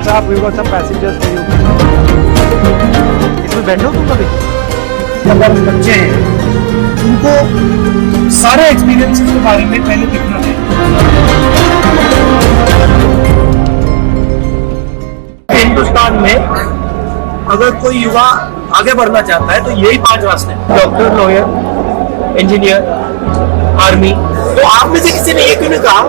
Captain साहब, we got some passengers for you. इसमें बैठो तुम कभी? अगर बच्चे हैं उनको सारे एक्सपीरियंसेस के बारे में पहले दिखना चाहिए। हिंदुस्तान में अगर कोई युवा आगे बढ़ना चाहता है तो यही 5 रास्ते हैं: डॉक्टर, लॉयर, इंजीनियर, आर्मी। तो आप में से किसी ने ये क्यों नहीं कहा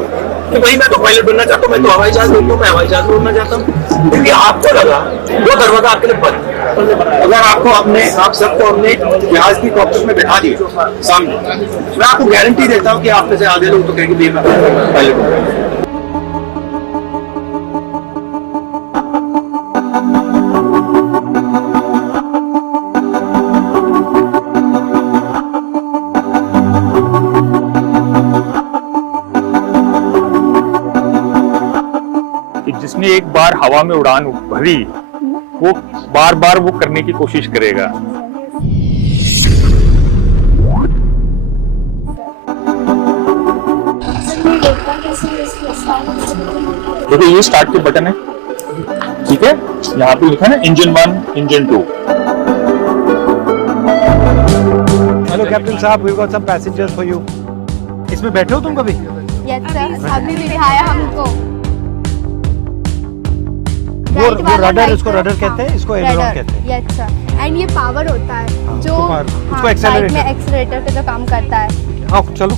कि भाई मैं तो पायलट बनना चाहता हूँ, मैं तो हवाई जहाज उड़ता हूँ, मैं हवाई जहाज उड़ना चाहता हूँ? क्योंकि आपको लगा वो दरवाजा आपके लिए बंद। अगर आपको आप सबको अपने जहाज की कॉकपिट में बैठा दिए सामने, मैं आपको गारंटी देता हूँ कि आप में से आधे लोग तो कहेंगे नहीं मैं पायलट बनूंगा। जिसने एक बार हवा में उड़ान भरी वो बार बार वो करने की कोशिश करेगा। देखो ये स्टार्ट के बटन है, ठीक है, यहाँ पे लिखा है ना इंजन 1 इंजन 2। हेलो कैप्टन साहब, we got some passengers for you. इसमें बैठे हो तुम कभी? यस सर, अभी भी दिखाया हमको। वो रडर, इसको रडर कहते हैं, इसको एलेरॉन कहते हैं। यस सर, एंड ये पावर होता है जो उसको एक्सेलरेटर में एक्सेलरेटर पे जो काम करता है। हाँ चलो।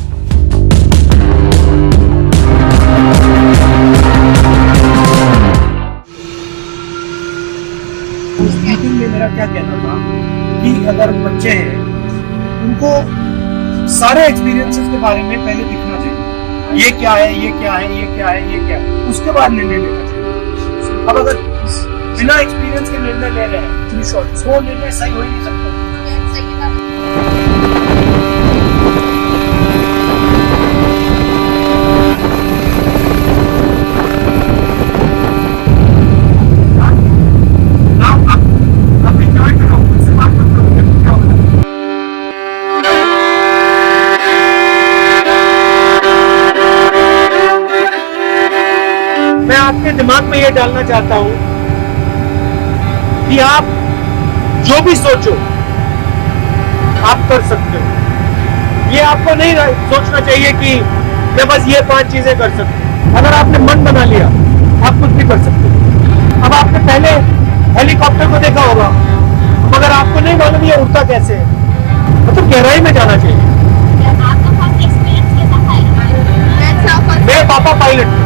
उस मीटिंग में मेरा क्या कहना था कि अगर बच्चे हैं उनको सारे एक्सपीरियंसेस के बारे में पहले दिखना चाहिए। ये क्या है, ये क्या है, ये क्या है, ये क्या है, उसके बाद निर्णय लेना चाहिए। अब अगर बिना एक्सपीरियंस के निर्णय ले रहे हैं वो निर्णय सही हो ही नहीं सकता। मैं आपके दिमाग में ये डालना चाहता हूं कि आप जो भी सोचो आप कर सकते हो। ये आपको नहीं सोचना चाहिए कि मैं बस ये 5 चीजें कर सकता हूं। अगर आपने मन बना लिया आप कुछ भी कर सकते हो। अब आपने पहले हेलीकॉप्टर को देखा होगा, मगर आपको नहीं मालूम ये उड़ता कैसे है, मतलब गहराई में जाना चाहिए। मेरे पापा पायलट थे।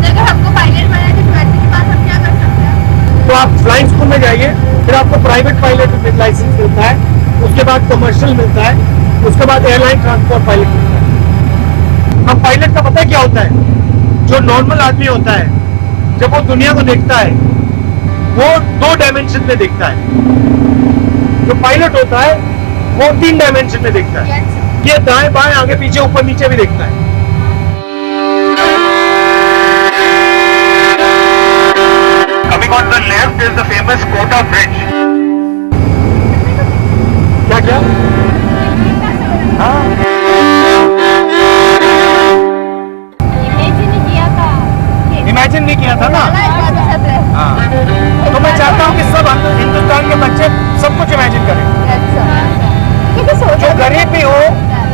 अगर हमको पायलट बनाना है तो ट्वेल्थ के बाद हम क्या कर सकते हैं? तो आप फ्लाइंग स्कूल में जाइए, फिर आपको प्राइवेट पायलट लाइसेंस मिलता है, उसके बाद कमर्शियल मिलता है, उसके बाद एयरलाइन ट्रांसपोर्ट पायलट मिलता है। अब पायलट का पता है क्या होता है? जो नॉर्मल आदमी होता है जब वो दुनिया को देखता है वो 2 डायमेंशन में देखता है। जो पायलट होता है वो 3 डायमेंशन में देखता है। ये दाएं बाएं आगे पीछे ऊपर नीचे भी देखता है। Coming on the left is the famous Kota Bridge. क्या? हाँ। इमेजिन नहीं किया था ना? हाँ। तो मैं चाहता हूँ कि सब हिंदुस्तान के बच्चे सब कुछ इमेजिन करें। जो गरीब भी हो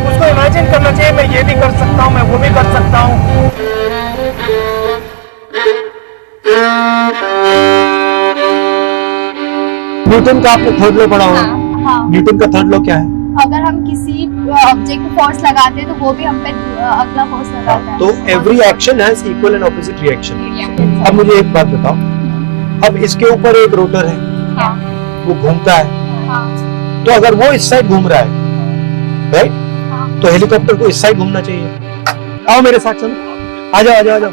उसको इमेजिन करना चाहिए, मैं ये भी कर सकता हूँ, मैं वो भी कर सकता हूँ। न्यूटन का आपने थर्ड लॉ पढ़ा होगा। न्यूटन का थर्ड लॉ क्या है? अगर हम किसी ऑब्जेक्ट को फोर्स लगाते हैं तो वो भी हम पे अगला फोर्स लगाता है। तो every action has equal and opposite reaction. अब मुझे एक बात बताओ, अब इसके ऊपर एक रोटर है, वो घूमता है, तो अगर वो इस साइड घूम रहा है, राइट, तो हेलीकॉप्टर को इस साइड घूमना चाहिए। आओ मेरे साथ चलो, आ जाओ आ जाओ आ जाओ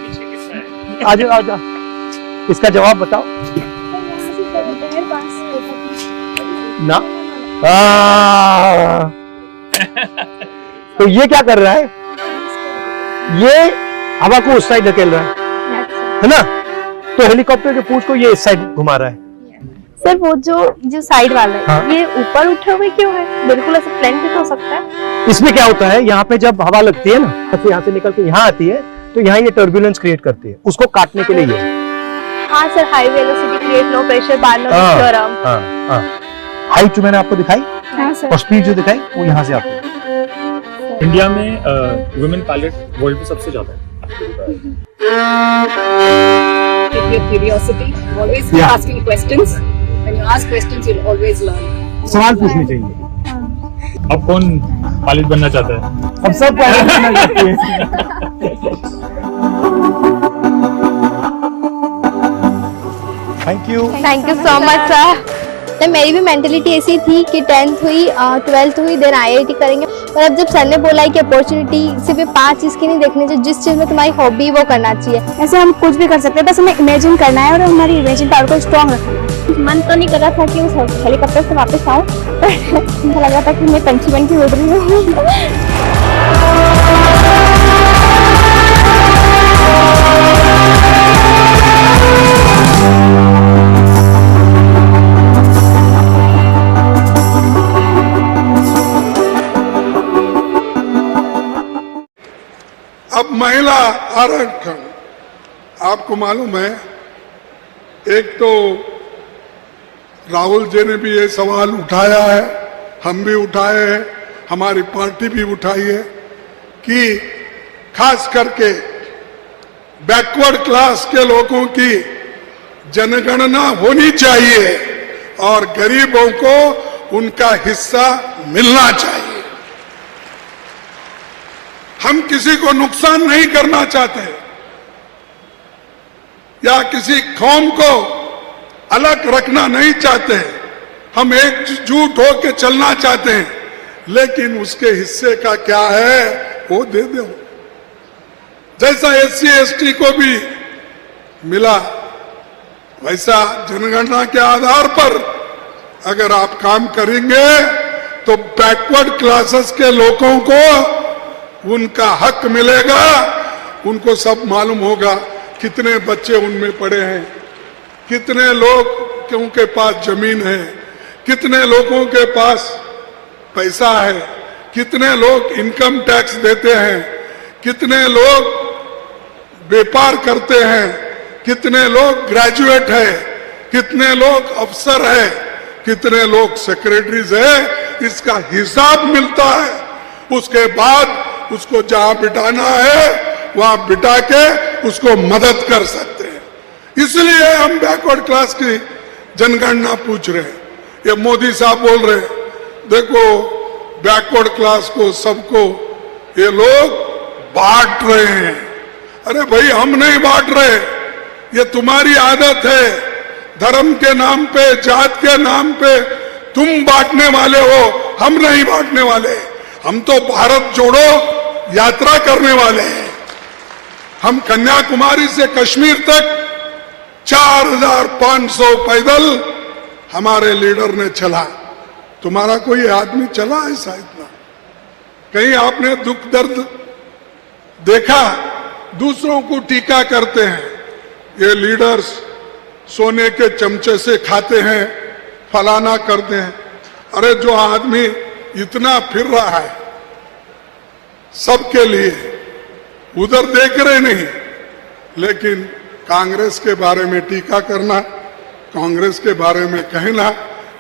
आ जाओ आ जाओ। इसका जवाब बताओ ना। तो ये क्या कर रहा है? ये हवा को उस साइड धकेल रहा है ना? तो हेलीकॉप्टर के पूंछ को ये इस साइड घुमा रहा है। सर वो जो साइड वाला है, हाँ? ये ऊपर उठे हुए क्यों है? बिल्कुल ऐसे प्लेन भी तो हो सकता है। इसमें क्या होता है, यहाँ पे जब हवा लगती है ना, तो यहाँ से निकल के यहाँ आती है, तो यहाँ ये टर्बुलेंस क्रिएट करती है, उसको काटने के लिए ये हाँ sir, high velocity create low pressure Bernoulli's theorem. Height जो मैंने आपको दिखाई हाँ सर। और स्पीड जो दिखाई वो यहाँ से आती है। इंडिया में वुमेन पायलट वर्ल्ड में सबसे ज्यादा है। Keep your curiosity. Always keep Yeah. asking questions. When you ask questions, you'll always learn. सवाल पूछने चाहिए। अब कौन पायलट बनना चाहता है? अब सब पायलट बनना चाहते हैं। Thank you. Thank you so much sir. तो मेरी भी मेंटेलिटी ऐसी थी कि 10th हुई 12th हुई देन IIT करेंगे, पर अब जब सर ने बोला है कि अपॉर्चुनिटी सिर्फ 5 चीज़ की नहीं देखनी चाहिए, जिस चीज़ में तुम्हारी हॉबी वो करना चाहिए। ऐसे हम कुछ भी कर सकते हैं, बस हमें इमेजिन करना है और हमारी इमेजिन पावर को स्ट्रॉन्ग रखना है। मन तो नहीं कर रहा था कि उस हेलीकॉप्टर से वापस आऊँ, पर लगा था कि मैं पंछी बन के उड़ रही हूँ। अब महिला आरक्षण, आपको मालूम है, एक तो राहुल जी ने भी ये सवाल उठाया है, हम भी उठाए हैं, हमारी पार्टी भी उठाई है कि खास करके बैकवर्ड क्लास के लोगों की जनगणना होनी चाहिए और गरीबों को उनका हिस्सा मिलना चाहिए। हम किसी को नुकसान नहीं करना चाहते या किसी कौम को अलग रखना नहीं चाहते, हम एकजुट होकर चलना चाहते हैं, लेकिन उसके हिस्से का क्या है वो दे दो। जैसा SC ST को भी मिला वैसा जनगणना के आधार पर अगर आप काम करेंगे तो बैकवर्ड क्लासेस के लोगों को उनका हक मिलेगा। उनको सब मालूम होगा कितने बच्चे उनमें पड़े हैं, कितने लोग के पास जमीन है, कितने लोगों के पास पैसा है, कितने लोग इनकम टैक्स देते हैं, कितने लोग व्यापार करते हैं, कितने लोग ग्रेजुएट है, कितने लोग अफसर है, कितने लोग सेक्रेटरीज है। इसका हिसाब मिलता है। उसके बाद उसको जहां बिठाना है वहां बिठा के उसको मदद कर सकते हैं। इसलिए हम बैकवर्ड क्लास की जनगणना पूछ रहे हैं। ये मोदी साहब बोल रहे हैं, देखो बैकवर्ड क्लास को सबको ये लोग बांट रहे हैं। अरे भाई, हम नहीं बांट रहे, ये तुम्हारी आदत है। धर्म के नाम पे, जात के नाम पे तुम बांटने वाले हो, हम नहीं बांटने वाले। हम तो भारत जोड़ो यात्रा करने वाले हैं। हम कन्याकुमारी से कश्मीर तक 4500 पैदल हमारे लीडर ने चला। तुम्हारा कोई आदमी चला ऐसा इतना? कहीं आपने दुख दर्द देखा? दूसरों को टीका करते हैं, ये लीडर्स सोने के चमचे से खाते हैं, फलाना करते हैं। अरे जो आदमी इतना फिर रहा है सबके लिए, उधर देख रहे नहीं, लेकिन कांग्रेस के बारे में टीका करना, कांग्रेस के बारे में कहना,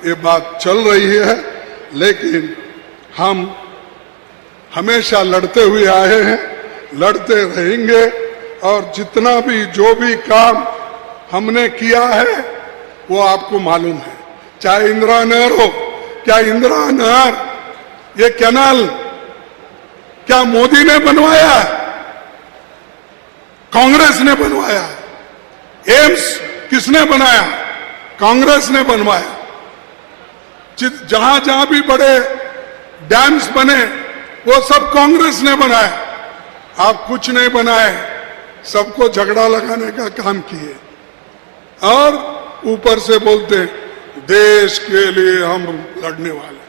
ये बात चल रही है। लेकिन हम हमेशा लड़ते हुए आए हैं, लड़ते रहेंगे और जितना भी जो भी काम हमने किया है वो आपको मालूम है। चाहे इंदिरा नहर हो, क्या इंदिरा नहर ये कैनाल क्या मोदी ने बनवाया? कांग्रेस ने बनवाया। एम्स किसने बनाया? कांग्रेस ने बनवाया। जहां जहां भी बड़े डैम्स बने वो सब कांग्रेस ने बनाया। आप कुछ नहीं बनाए, सबको झगड़ा लगाने का काम किए और ऊपर से बोलते देश के लिए हम लड़ने वाले।